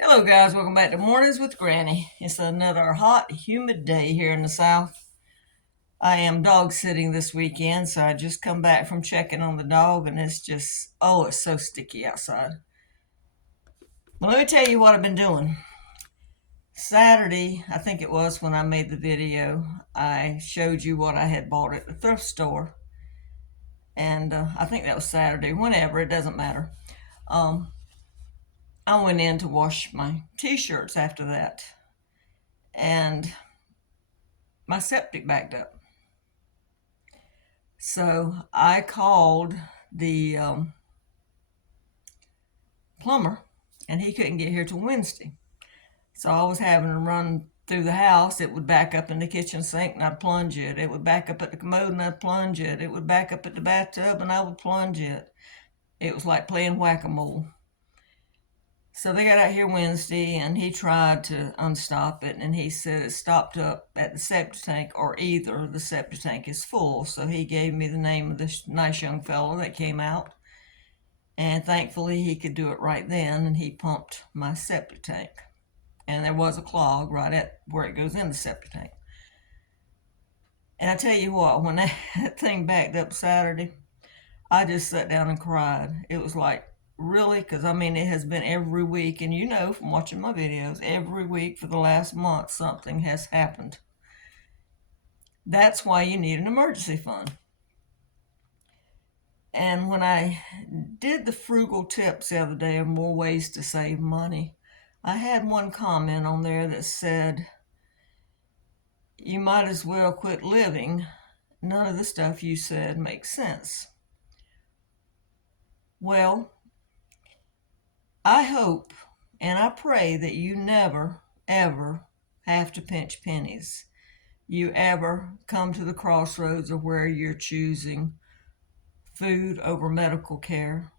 Hello, guys. Welcome back to Mornings with Granny. It's another hot, humid day here in the South. I am dog sitting this weekend, so I just come back from checking on the dog, and it's so sticky outside. Well, let me tell you what I've been doing. Saturday, I think it was when I made the video, I showed you what I had bought at the thrift store, and I think that was Saturday. Whenever, it doesn't matter. Um, I went in to wash my t-shirts after that, and my septic backed up. So I called the plumber, and he couldn't get here till Wednesday. So I was having to run through the house. It would back up in the kitchen sink, and I'd plunge it. It would back up at the commode, and I'd plunge it. It would back up at the bathtub, and I would plunge it. It was like playing whack-a-mole. So they got out here Wednesday, and he tried to unstop it, and he said it stopped up at the septic tank, or either the septic tank is full. So he gave me the name of this nice young fellow that came out, and thankfully he could do it right then, and he pumped my septic tank. And there was a clog right at where it goes in the septic tank. And I tell you what, when that thing backed up Saturday, I just sat down and cried. It was like, really? Because I mean, it has been every week, and you know from watching my videos, every week for the last month something has happened. That's why you need an emergency fund. And when I did the frugal tips the other day of more ways to save money, I had one comment on there that said, you might as well quit living. None of the stuff you said makes sense. Well, I hope and I pray that you never, ever have to pinch pennies. You ever come to the crossroads of where you're choosing food over medical care,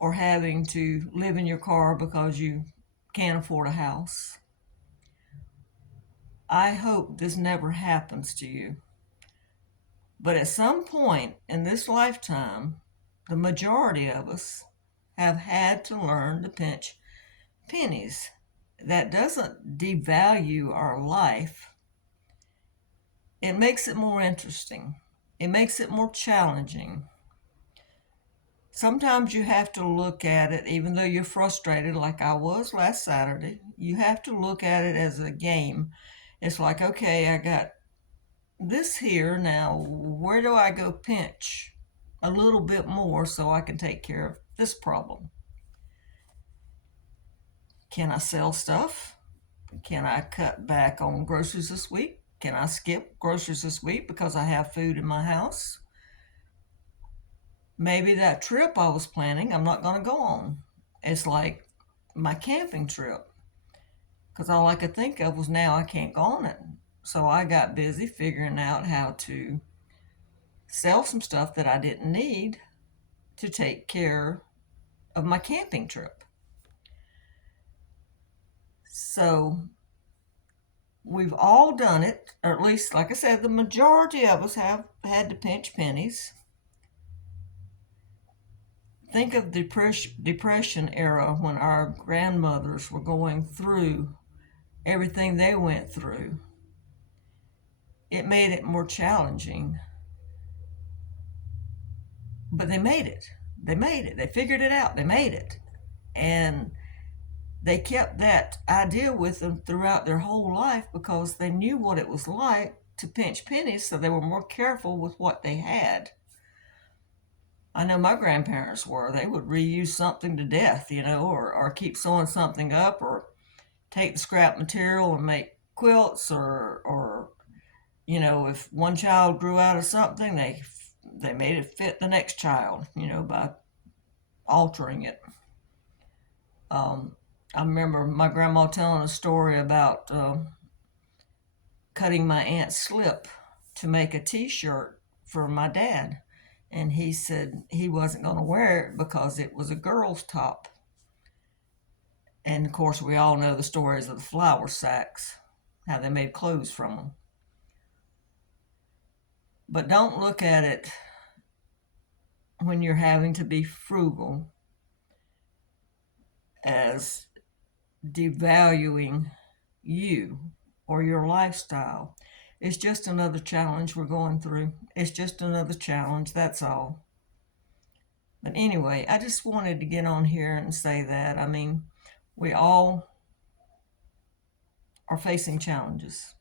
or having to live in your car because you can't afford a house. I hope this never happens to you. But at some point in this lifetime, the majority of us have had to learn to pinch pennies. That doesn't devalue our life. It makes it more interesting. It makes it more challenging. Sometimes you have to look at it, even though you're frustrated like I was last Saturday, you have to look at it as a game. It's like, okay, I got this here. Now, where do I go pinch a little bit more so I can take care of this problem? Can I sell stuff? Can I cut back on groceries this week? Can I skip groceries this week because I have food in my house? Maybe that trip I was planning, I'm not going to go on. It's like my camping trip, because all I could think of was now I can't go on it. So I got busy figuring out how to sell some stuff that I didn't need to take care of my camping trip. So we've all done it, or at least, like I said, the majority of us have had to pinch pennies. Think of the depression era when our grandmothers were going through everything they went through. It made it more challenging, but they made it. They made it. They figured it out. They made it. And they kept that idea with them throughout their whole life because they knew what it was like to pinch pennies, so they were more careful with what they had. I know my grandparents were. They would reuse something to death, or keep sewing something up, or take the scrap material and make quilts, or if one child grew out of something, they made it fit the next child, by altering it. I remember my grandma telling a story about cutting my aunt's slip to make a T-shirt for my dad, and he said he wasn't going to wear it because it was a girl's top. And of course, we all know the stories of the flour sacks, how they made clothes from them. But don't look at it when you're having to be frugal as devaluing you or your lifestyle. It's just another challenge we're going through. It's just another challenge, that's all. But anyway, I just wanted to get on here and say that. I mean, we all are facing challenges.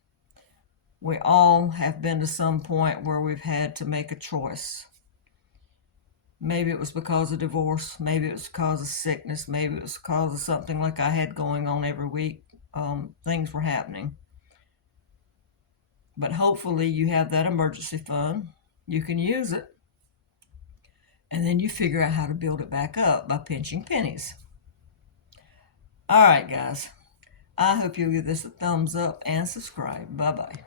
We all have been to some point where we've had to make a choice. Maybe it was because of divorce, maybe it was because of sickness, maybe it was because of something like I had going on every week. Things were happening. But hopefully you have that emergency fund. You can use it. And then you figure out how to build it back up by pinching pennies. All right, guys. I hope you'll give this a thumbs up and subscribe. Bye-bye.